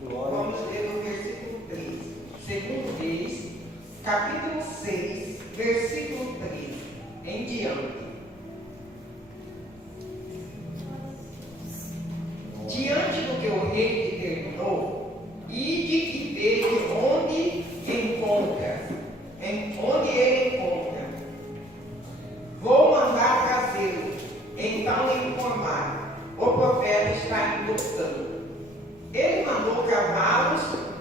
Vamos ler o versículo 3. Segundo Reis, capítulo 6, versículo 3 em diante. Diante do que o rei determinou, ide e veja onde ele encontra. Vou mandar trazê-lo. Então lhe informaram: o profeta está indo tanto. Ele mandou cavalos,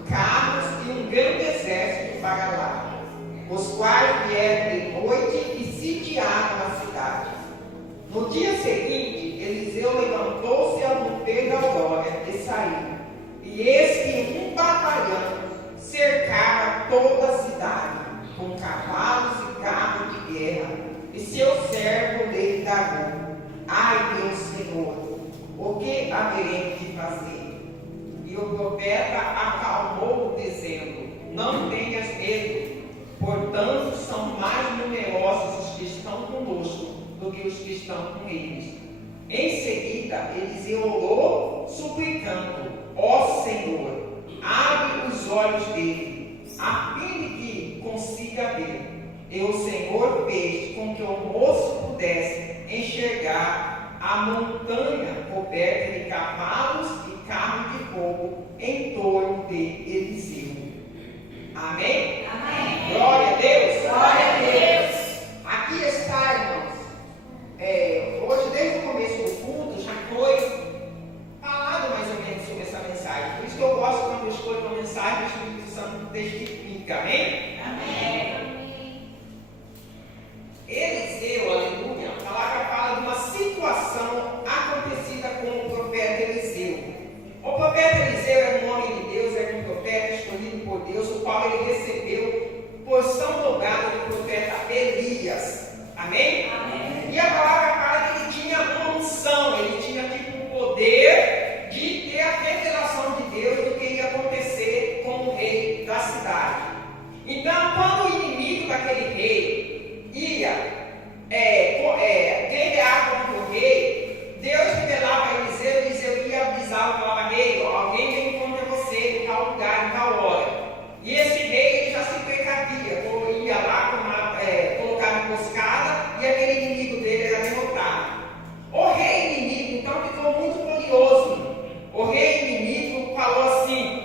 carros e um grande exército para lá, os quais vieram de noite e sitiaram a cidade. No dia seguinte, Eliseu levantou-se ao romper da aurora e saiu. E eis que um batalhão cercava toda a cidade, com cavalos e carros de guerra, e seu servo lhe indagou: ai, meu Senhor, o que haveremos de fazer? E o profeta acalmou, dizendo: não tenhas medo, portanto são mais numerosos os que estão conosco do que os que estão com eles. Em seguida, Eliseu orou, suplicando: ó Senhor, abre os olhos dele, a fim de que consiga ver. E o Senhor fez com que o moço pudesse enxergar a montanha coberta de cavalos e carros de fogo em torno de Eliseu. Amém? Amém. Glória a Deus. Glória a Deus. Aqui está, irmãos. Hoje, desde o começo do culto, já foi falado mais ou menos sobre essa mensagem. Por isso que eu gosto quando eu escolho uma mensagem, o Espírito Santo testifica. Amém? Amém. Eliseu, aleluia, a palavra fala de uma situação acontecida com o profeta Eliseu. O profeta Eliseu era um homem de Deus, era um profeta escolhido por Deus, o qual ele recebeu porção dobrada do profeta Elias. Amém? Amém. E a palavra fala que ele tinha uma unção, ele tinha tipo o poder de ter a revelação de Deus do que ia acontecer com o rei da cidade. Então, quando o inimigo daquele rei ia guerrear contra o rei, Deus revelava a Eliseu, e Eliseu ia avisar, falava: rei, alguém vem contra você em tal lugar, em tal hora. E esse rei ele já se precavia, ou ia lá colocar emboscada, e aquele inimigo dele era derrotado. O rei inimigo então ficou muito curioso. O rei inimigo falou assim: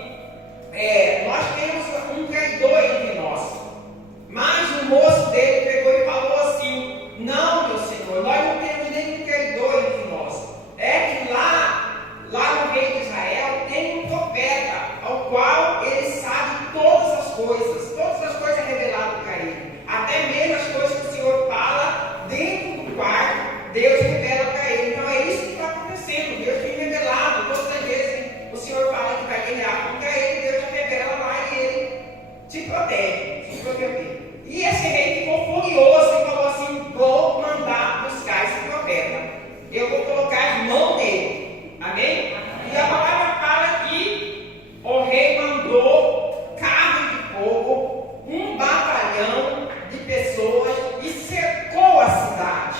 nós temos um traidor entre nós. Mas o moço dele pegou e falou assim: não, meu Senhor, nós não temos nenhum traidor entre nós. É que lá no rei de Israel tem um profeta, ao qual ele sabe todas as coisas reveladas para ele. Até mesmo as coisas que o Senhor fala dentro do quarto, Deus revela para ele. Então é isso que está acontecendo. Deus tem revelado. Todas as vezes que o Senhor fala que vai guerrear contra ele, Deus já revela lá e ele se protege, se proteger. E esse rei ficou furioso e falou assim: vou mandar buscar esse profeta. Eu vou colocar as mãos nele. Amém? E a palavra fala que o rei mandou carro de fogo, um batalhão de pessoas e cercou a cidade.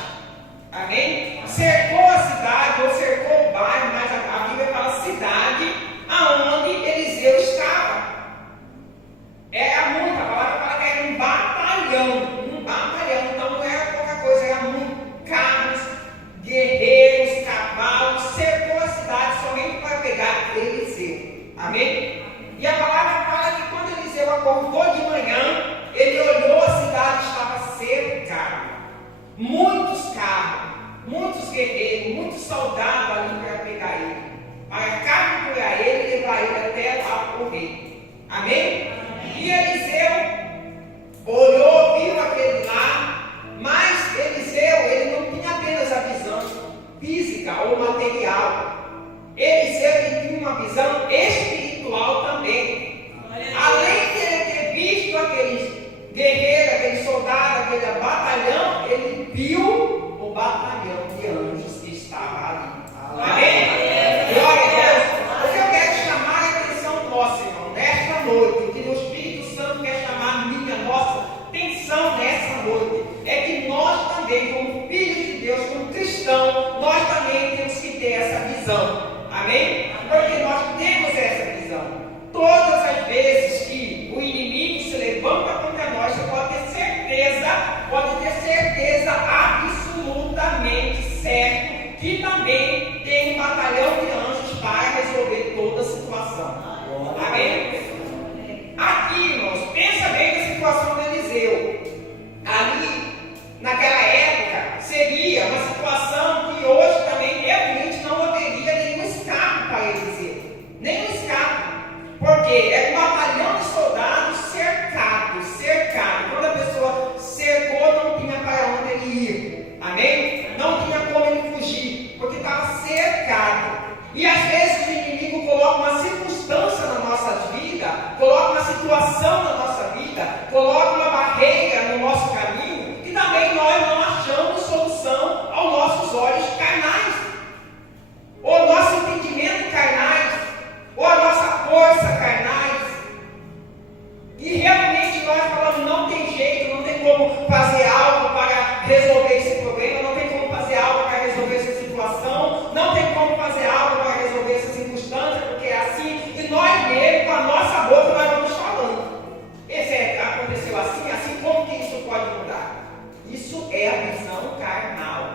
Amém? Cercou a cidade ou cercou o bairro, mas a Bíblia fala cidade, aonde Eliseu estava. Era muito, a palavra fala que era um batalhão, então não era pouca coisa, era muito carros, guerreiros, cavalos, cercou a cidade somente para pegar Eliseu. Amém? E a palavra fala que quando Eliseu acordou de manhã, ele olhou, a cidade estava cercada. Muitos carros, muitos guerreiros, muitos soldados ali para pegar ele, para capturar ele e levar ele até lá para o rei. Amém? E Eliseu olhou, viu aquele lá, mas Eliseu, ele não tinha apenas a visão física ou material. Eliseu, ele tinha uma visão espiritual também. Além de ele ter visto aqueles guerreiros, aqueles soldados, aquele batalhão, ele viu o batalhão de anjos que estava ali. Amém? Glória a Deus. Porque eu quero chamar a atenção nossa, irmão, nesta noite, que o Espírito Santo quer chamar a minha, nossa atenção nessa noite, é que nós também, como filhos de Deus, como cristãos, nós também temos que ter essa visão. Amém? Porque nós temos essa visão. quê? É um batalhão de soldados cercado. Quando a pessoa cercou, não tinha para onde ele ir. Amém? Não tinha como ele fugir, porque estava cercado. E às vezes o inimigo coloca uma circunstância na nossa vida, coloca uma situação na nossa vida, coloca uma barreira no nosso caminho, que também nós não achamos solução aos nossos olhos carnais, ou ao nosso entendimento carnais, ou a nossa força carnais. E realmente nós falamos, não tem jeito, não tem como fazer algo para resolver esse problema, não tem como fazer algo para resolver essa situação, não tem como fazer algo para resolver essa circunstância, porque é assim, e nós mesmos, com a nossa boca, nós vamos falando. Aconteceu assim como que isso pode mudar? Isso é a visão carnal.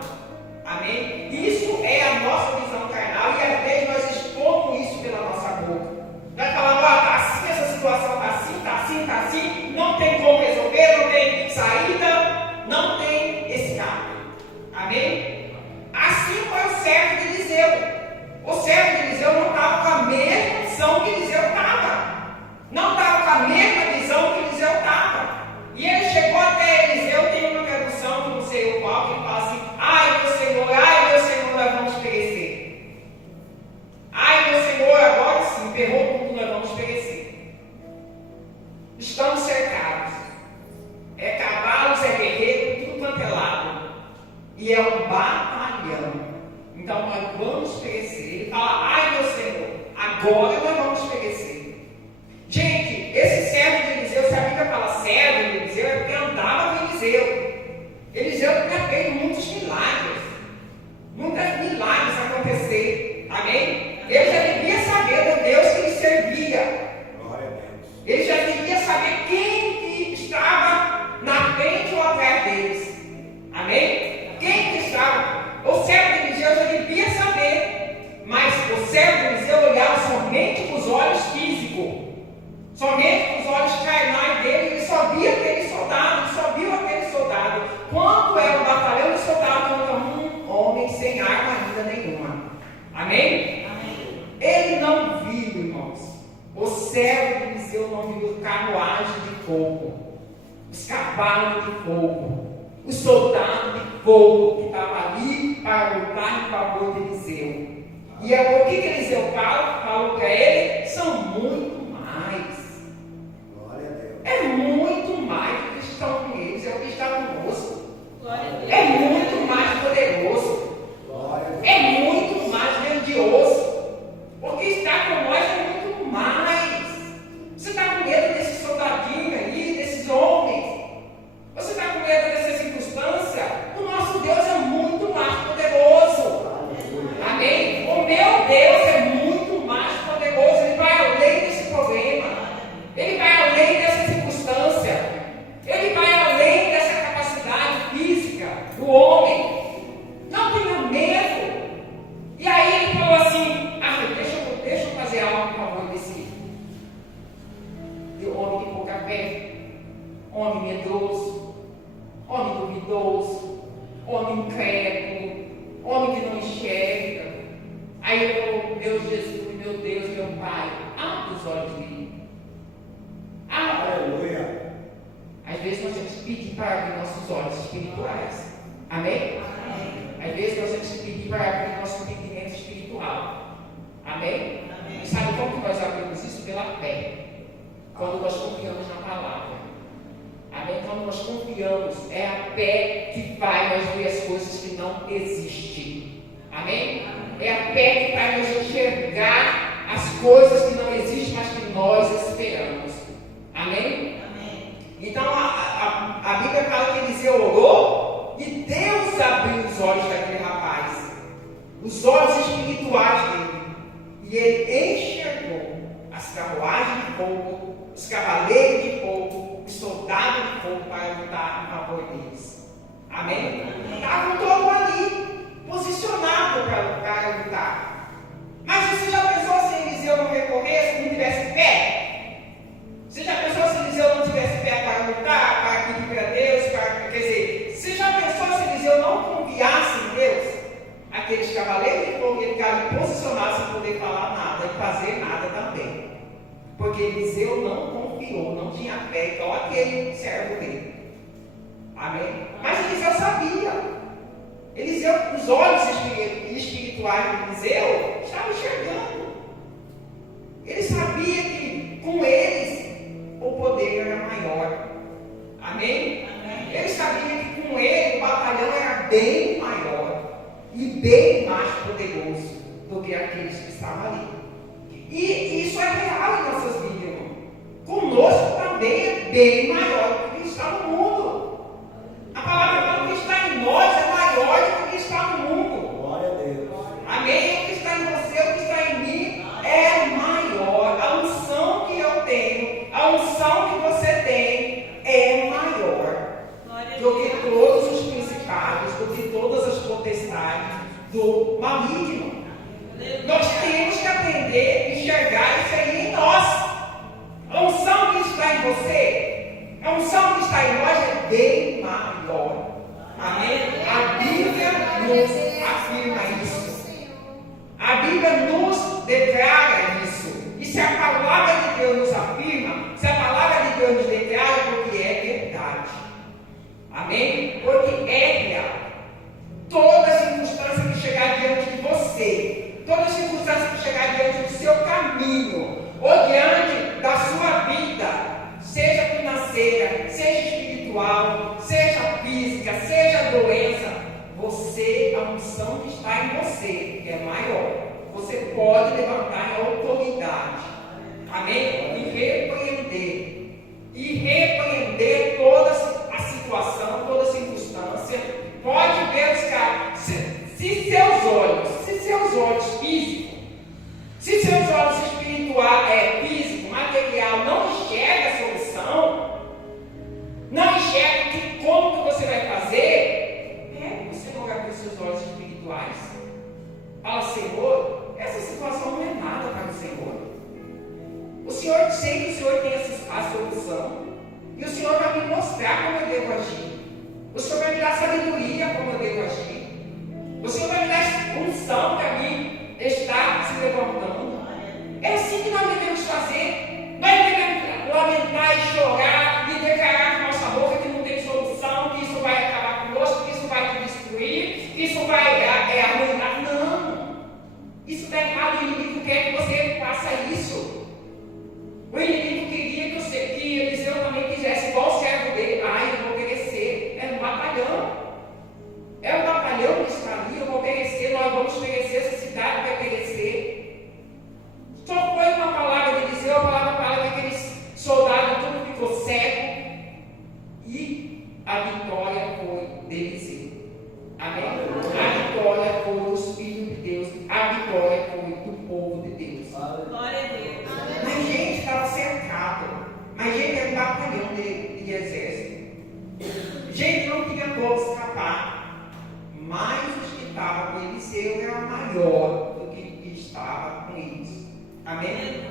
Amém? Isso é a nossa visão carnal, e às vezes nós expomos isso pela nossa boca. Nós falamos, está assim, essa situação está assim, não tem como resolver, não tem saída, não tem escape. Amém? Assim foi o servo de Eliseu. O servo de Eliseu não estava com a mesma visão que Eliseu estava. Não estava com a mesma visão que Eliseu estava. E ele chegou até Eliseu, tem uma tradução que não sei o qual, que ele fala assim, ai meu Senhor, nós vamos perecer. Ai meu Senhor, agora sim, ferrou tudo, nós vamos perecer. Estamos cercados. É cavalos, é guerreiro, tudo quanto é lado. E é um batalhão. Então nós vamos perecer. Ele fala, ai meu Senhor, agora nós vamos perecer. Gente, esse servo de Eliseu, se a Bíblia fala servo de Eliseu, é porque andava com Eliseu. Eliseu tinha feito muitos milagres acontecer. Amém? Ele já devia saber do Deus que ele servia. Glória a Deus. Ele já devia saber quem que estava na frente ou atrás deles. Amém? Quem que estava? O servo de Eliseu já devia saber. Mas o servo de Eliseu olhava somente com os olhos físicos. Somente com os olhos carnais dele, ele só via aquele soldado, ele só viu aquele soldado. Quando era um batalhão de soldados contra um homem sem arma ainda nenhuma. Amém? Amém. Ele não viu, irmãos. O servo de Eliseu não viu carruagem de fogo, os cavalos de fogo, os soldados de fogo que estavam ali para lutar em favor de Eliseu. E é o que Eliseu falou para ele? São muito mais. Glória a Deus. É muito mais do que estão com eles, é o que está conosco. Glória a Deus. É muito mais poderoso. Glória a Deus. É muito mais grandioso. Porque está com nós é muito mais. Você está com medo desses soldadinhos aí, desses homens? Você está com medo dessa circunstância? O nosso Deus é muito mais poderoso. Amém? O meu Deus é muito mais poderoso. Ele vai além desse problema. Ele vai além dessa circunstância. Ele vai além dessa capacidade física do homem. Não tenha medo. E aí ele falou assim, deixa eu fazer algo em favor desse homem de pouca fé, homem medroso, homem duvidoso, homem incrédulo, homem que não enxerga. Aí ele falou, meu Jesus, meu Deus, meu Pai, abre os olhos dele. Aleluia. Às vezes nós temos que pedir para abrir nossos olhos espirituais. Amém? Às vezes nós temos que pedir para abrir nosso entendimento espiritual. Amém? Amém. E sabe como que nós abrimos isso? Pela fé. Quando nós confiamos na palavra. Amém? Quando nós confiamos, é a fé que faz nós ver as coisas que não existem. Amém? É a fé que faz nós enxergar as coisas que não existem, mas que nós esperamos. Amém? Amém. Então a Bíblia fala que Eliseu orou e Deus abriu os olhos daquele rapaz, os olhos espirituais dele, e ele enxergou as carruagens de fogo, os cavaleiros de fogo, os soldados de fogo para lutar em favor deles. Amém? Estavam todos ali, posicionados para lutar. Mas você já pensou se Eliseu não recorresse, não tivesse fé? Você já pensou se Eliseu não tivesse fé para lutar, para pedir para Deus, quer dizer, você já pensou se Eliseu não confiasse em Deus? Aqueles cavaleiros de fogo iam ficar posicionados sem poder falar nada e fazer nada também. Porque Eliseu não confiou, não tinha fé, igual aquele servo dele. Amém? Mas Eliseu sabia. Eliseu, os olhos espirituais de Eliseu estavam enxergando. Ele sabia que com eles o poder era maior. Amém? Amém. Ele sabia que com ele o batalhão era bem maior e bem mais poderoso do que aqueles que estavam ali. E isso é real em nossas vidas, irmão. Conosco também é bem maior do que está no mundo. A palavra fala que está em nós é maior do que está no mundo. Glória a Deus. Amém? O que está em você, o que está em mim é maior. A unção que eu tenho, a unção que você tem é maior do que todos os principados, do que todas as potestades do maligno. Nós temos que aprender a enxergar isso aí em nós. A unção que está em você, a unção que está em nós é bem maior. Amém? A Bíblia nos afirma isso. A Bíblia nos declara isso. E se a palavra de Deus nos afirma, se a palavra de Deus nos declara, porque é verdade. Amém? Porque é real. Toda circunstância que chegar diante de você, toda circunstância que chegar diante do seu caminho, ou diante da sua vida, seja financeira, seja espiritual, seja física, seja doença, você, a unção que está em você, que é maior, você pode levantar em autoridade. Amém? E repreender toda a situação, toda a circunstância. Pode ver os caras. Se seus olhos físicos, se seus olhos espirituais, físico, material, não enxerga a solução, não enxerga como que você vai fazer, você não vai para os seus olhos espirituais. Fala, Senhor, essa situação não é nada para o Senhor. O Senhor, sei que o Senhor tem a solução, e o Senhor vai me mostrar como eu devo agir. O Senhor vai me dar sabedoria como eu devo agir. O Senhor vai me dar unção para mim estar se levantando. É assim que nós devemos fazer. Nós devemos lamentar e chorar e declarar com nossa boca que não tem solução, que isso vai acabar conosco, que isso vai te destruir, que isso vai arruinar. Não! Isso está errado. O inimigo quer que você faça isso. O inimigo queria que Eliseu também quisesse, igual o servo dele. Eu vou obedecer. É um batalhão. É um batalhão que está ali. Eu vou obedecer. Nós vamos perecer. Essa cidade vai perecer. Só foi uma palavra de Eliseu. A palavra fala que aqueles soldados tudo ficou cego. E a vitória foi de Eliseu. Amém? A vitória foi dos filhos de Deus. A vitória foi do povo de Deus. Glória a Deus. Mas gente estava cercado. Mas gente era um batalhão de exército. Gente não tinha como escapar. Mas os que estavam com Eliseu eram maior do que estava com eles. Amém?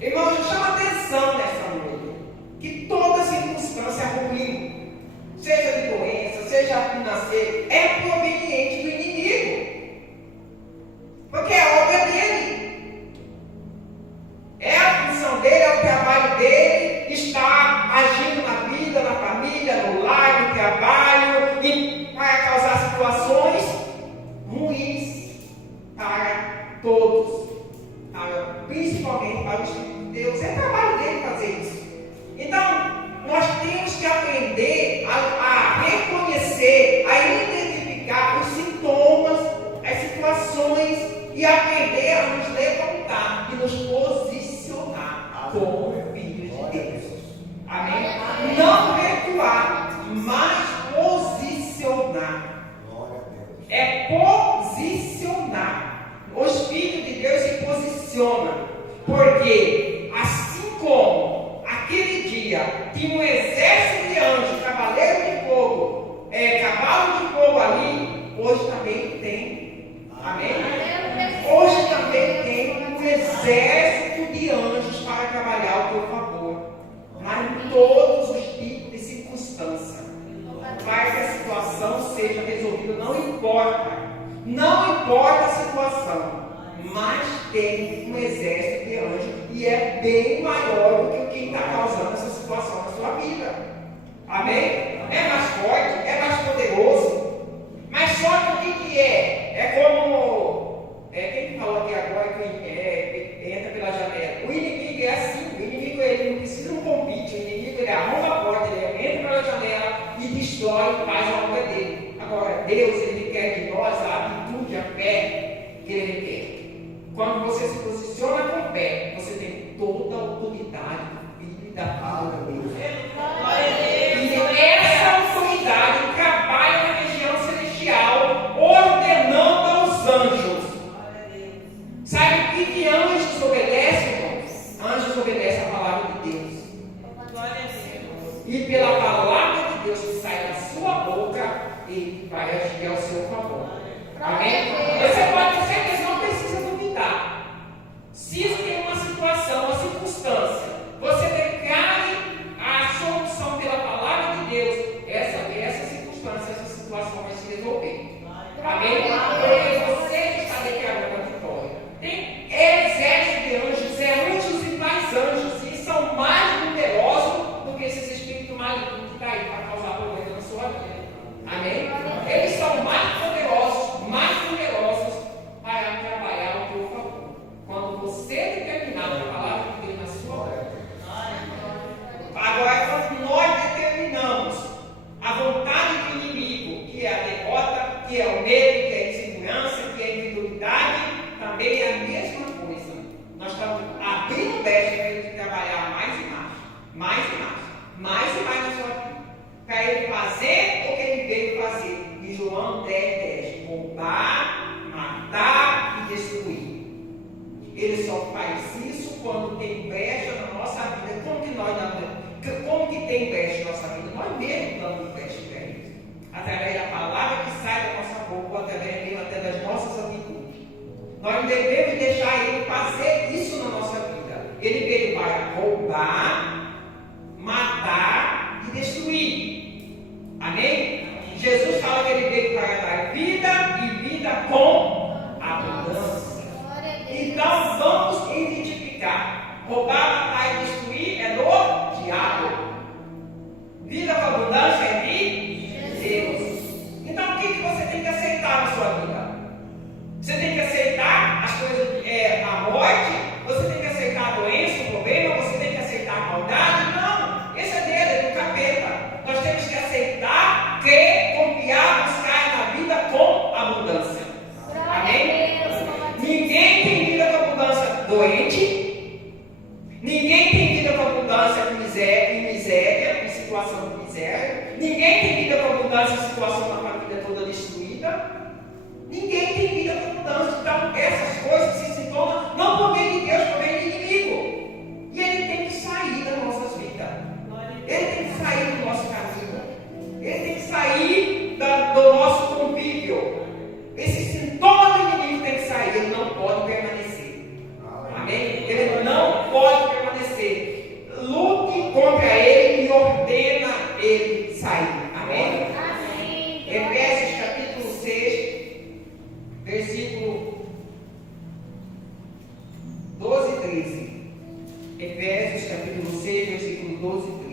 Irmãos, chama atenção nessa noite. Que toda circunstância ruim, seja de doença, seja financeira, é proveniente do inimigo. Porque é obra dele. É a função dele, é o trabalho dele, está agindo na vida, na família, no lar, no trabalho, e para causar situações ruins para todos, principalmente para os filhos de Deus. É trabalho dele fazer isso. Então, nós temos que aprender a reconhecer, a identificar os sintomas, as situações e aprender a nos levantar e nos posicionar como filhos de Deus. Amém? Não recuar, mas posicionar. É posicionar. Os filhos de Deus se posicionam. Porque assim como aquele dia tinha um exército de anjos, cavaleiro de fogo, cavalo de fogo ali, hoje também tem. Amém? Hoje também tem um exército de anjos para trabalhar ao teu favor. Mas em todos os tipos de circunstância. Para que a situação seja resolvida. Não importa. Não importa a situação. mas tem um exército de anjos e é bem maior do que quem está causando essa situação na sua vida. Amém? É mais forte, é mais poderoso. Mas só que o que é? É como quem falou aqui agora que entra pela janela. O inimigo é assim. O inimigo ele não precisa de um convite. O inimigo ele arruma a porta, ele entra pela janela e destrói e faz a obra dele. Agora, Deus ele quer de nós a atitude, a fé que ele quer. Quando você se posiciona com fé, você tem toda a autoridade do Filho e da Filha de Deus. E essa autoridade trabalha na região celestial, ordenando aos anjos. Sabe o que anjos obedecem, irmãos? Anjos obedecem a palavra de Deus. E pela palavra de Deus que sai da sua boca, ele vai agir ao seu favor. Amém? Você pode ter certeza, não precisa duvidar. Se tem uma situação, uma circunstância, você declare a solução pela palavra de Deus, essa circunstância, essa situação vai se resolver. Amém? Porque você está declarando a vitória. Tem exército de anjos, anjos e mais anjos, e são mais numerosos do que esses espíritos malignos que estão aí para causar problema na sua vida. Amém? Eles são mais poderosos, mais numerosos para trabalhar ao teu favor. Quando você determinar a palavra de Deus na sua vida. Agora, quando nós determinamos a vontade do inimigo, que é a derrota, que é o medo, que é a insegurança, que é a incredulidade, também é a mesma coisa. Nós estamos abrindo brecha para ele trabalhar mais e mais, mais e mais, mais e mais na sua vida. Para ele fazer o que ele veio fazer. E João 10:10, roubar, matar e destruir. Ele só faz isso quando tem brecha na nossa vida. Como que tem brecha na nossa vida? Nós mesmos damos brecha para ele. Através da palavra que sai da nossa boca, ou através até das nossas atitudes. Nós não devemos deixar ele fazer isso na nossa vida. Ele veio para roubar, matar e destruir. Amém? Jesus fala que ele veio para dar vida e vida com abundância. Então vamos identificar: roubar, matar e destruir é do diabo. Vida com abundância é de Deus. Então o que você tem que aceitar na sua vida? Você tem que aceitar as coisas, a morte? Você tem que aceitar a doença, o problema? Você tem que aceitar a maldade? Não, esse é dele, é do capeta. Nós temos que aceitar, crer, confiar, buscar na vida com abundância. Amém? Ninguém tem vida com abundância doente. Ninguém tem vida com abundância em miséria, em situação de miséria. Ninguém tem vida com abundância em situação da família toda destruída. Ninguém tem vida com abundância. Então essas coisas se tornam não por meio de Deus, por meio do inimigo. E ele tem que sair das nossas vidas. Ele tem que sair do nosso caminho. Ele tem que sair do nosso convívio. Esse sintoma do inimigo tem que sair. Ele não pode permanecer. Amém? Ele não pode permanecer. Lute contra ele e ordena ele sair. Amém? Amém. Efésios capítulo 6, versículo 12 e 13. Efésios capítulo 6, versículo 12 e 13.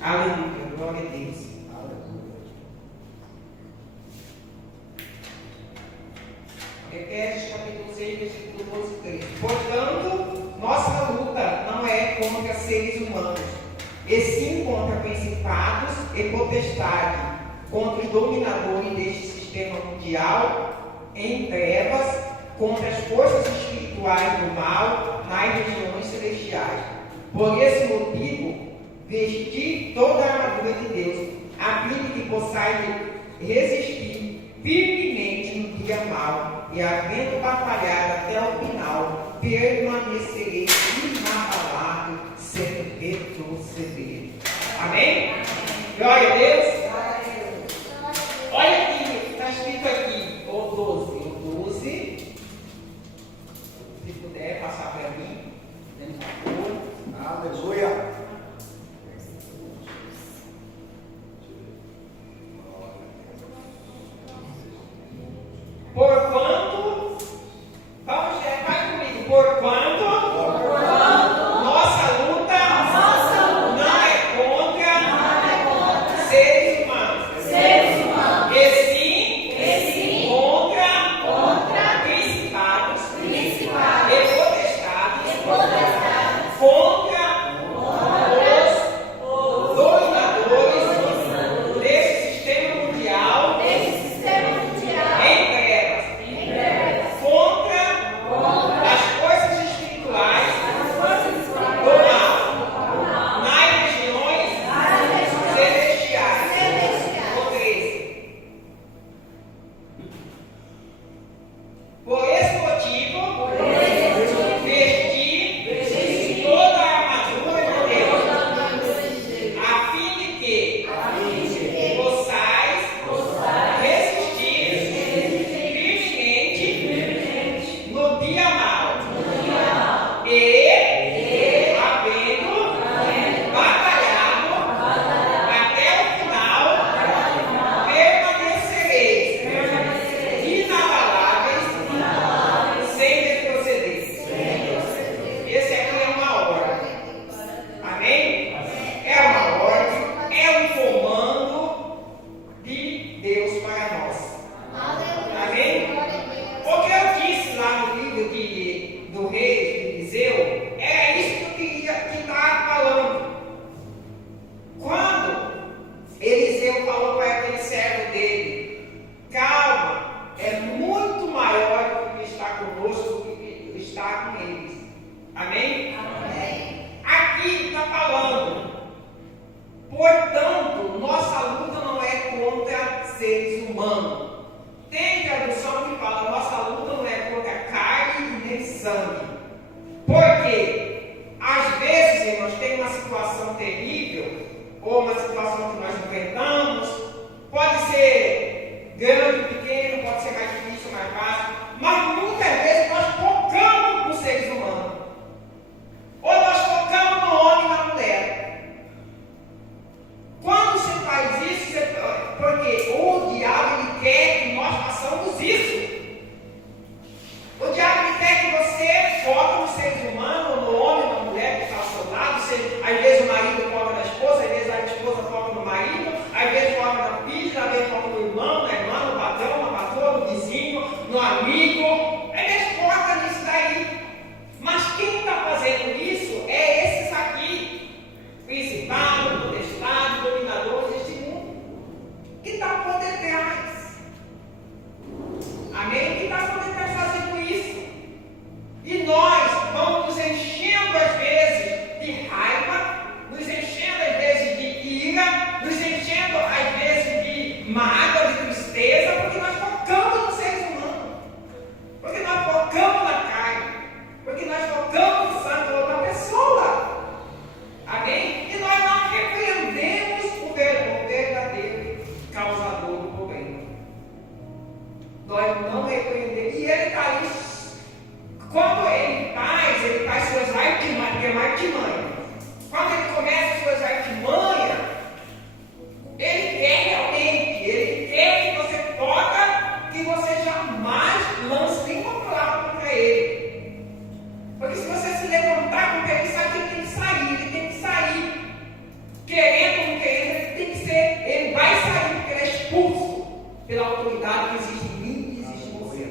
Aleluia, glória a Deus. Efésios capítulo 6, versículo 12 e 13. Portanto, nossa luta não é contra seres humanos, e sim contra principados e potestades, contra os dominadores deste sistema mundial em trevas, contra as forças espirituais do mal nas regiões celestiais. Por esse motivo, vestir toda a armadura de Deus, a fim de que possais resistir firmemente no dia mau, e havendo batalhado até o final, permanecereis inabalável, sem retroceder. Amém? Glória a Deus. Olha aqui, está escrito nós não repreendemos. E ele está ali, quando ele faz suas artimanhas, porque é uma artimanha. Quando ele começa suas artimanhas, ele quer que você possa, que você jamais lance nenhuma palavra contra ele. Porque se você se levantar contra ele, sabe que ele tem que sair. Querendo ou não querendo, ele vai sair, porque ele é expulso pela autoridade que existe em mim e existe em você.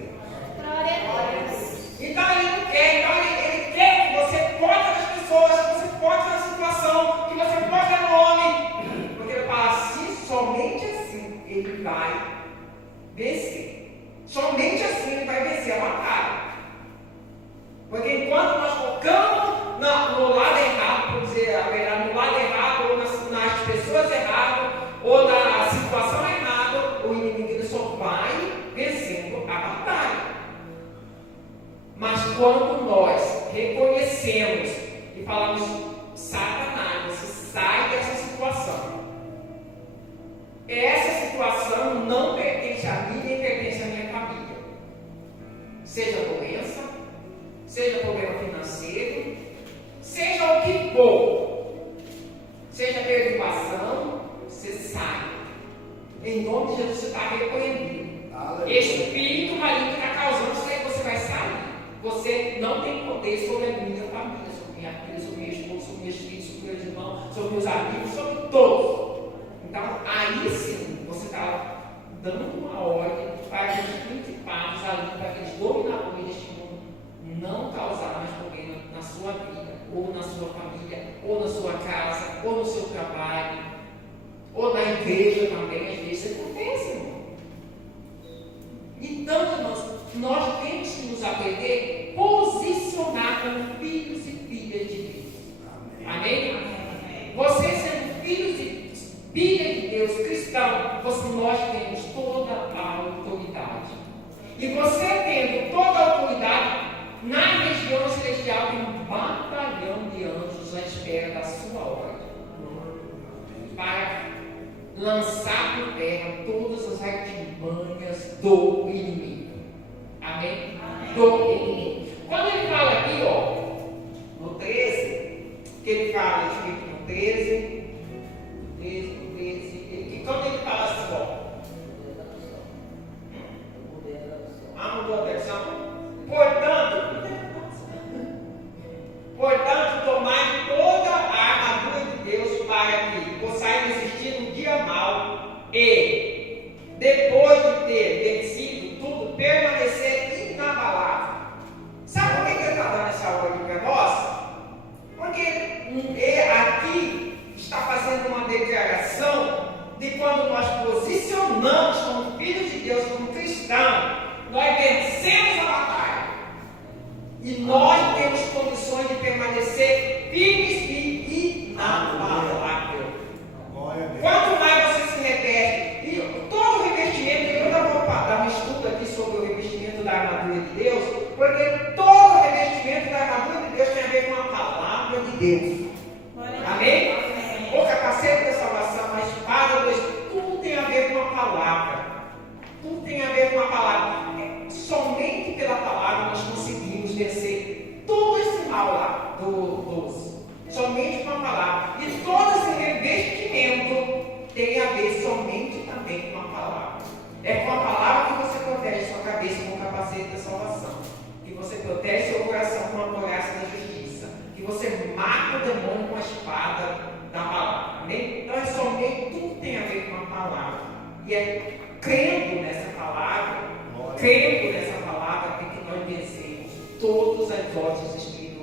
Então ele não quer, ele quer que você possa nas pessoas, que você possa na situação, que você possa no homem. Porque ele fala assim, somente assim ele vai vencer. Somente assim ele vai vencer a batalha. Porque enquanto nós focamos no lado errado, por dizer a verdade, no lado errado, ou nas pessoas erradas, ou na situação errada, o inimigo ele só vai vencendo a batalha. Mas quando nós reconhecemos e falamos, Satanás, você sai dessa situação. Essa situação não pertence a mim, nem pertence à minha família. Seja doença, seja problema financeiro, seja o que for, seja perturbação, você sai. Em nome de Jesus, você está repreendendo. Espírito maligno está causando isso aí, você vai sair. Você não tem poder sobre a minha família, sobre minha filha, sobre meu esposo, sobre meus filhos, sobre meus irmãos, sobre meus amigos, sobre todos. Então, aí sim, você está dando uma ordem para aqueles principados ali, para aqueles dominadores deste mundo, não causar mais problema na sua vida, ou na sua família, ou na sua casa, ou no seu trabalho, ou na igreja também, às vezes isso acontece, irmão. Então, irmãos, nós temos que nos aprender a posicionar como filhos e filhas de Deus. Amém? Você sendo filhos e filhas de Deus, cristão, nós temos toda a autoridade. E você tendo toda a autoridade, na região celestial tem um batalhão de anjos à espera da sua ordem para lançar por terra todas as artimanhas do inimigo. Amém? Do inimigo. Quando ele fala aqui, no 13, que ele fala, escrito no 13, que quando ele fala assim, mudou a versão. Portanto, tomai toda a armadura de Deus para que possais resistir no dia mau e, depois de ter vencido tudo, permanecer inabalável. Sabe por que ele está dando essa ordem para nós? Porque aqui está fazendo uma declaração de quando nós posicionamos como filhos de Deus, como cristãos, nós vencemos a batalha. E nós temos condições de permanecer firmes e inabaláveis. Quanto mais você se reveste, e todo o revestimento, eu ainda vou dar um estudo aqui sobre o revestimento da armadura de Deus, porque todo o revestimento da armadura de Deus tem a ver com a palavra de Deus. Amém? O capacete da salvação, a espada do Espírito, tudo tem a ver com a palavra. Tudo tem a ver com a palavra. Somente pela palavra nós conseguimos vencer todo esse mal lá do 12. Somente com a palavra. E todo esse revestimento tem a ver somente também com a palavra. É com a palavra que você protege sua cabeça com o capacete da salvação. Que você protege seu coração com a couraça da justiça. Que você mata o demônio com a espada da palavra. Amém? Então é somente, tudo tem a ver com a palavra. E é crendo nessa palavra, que nós vencemos todas as hostes espirituais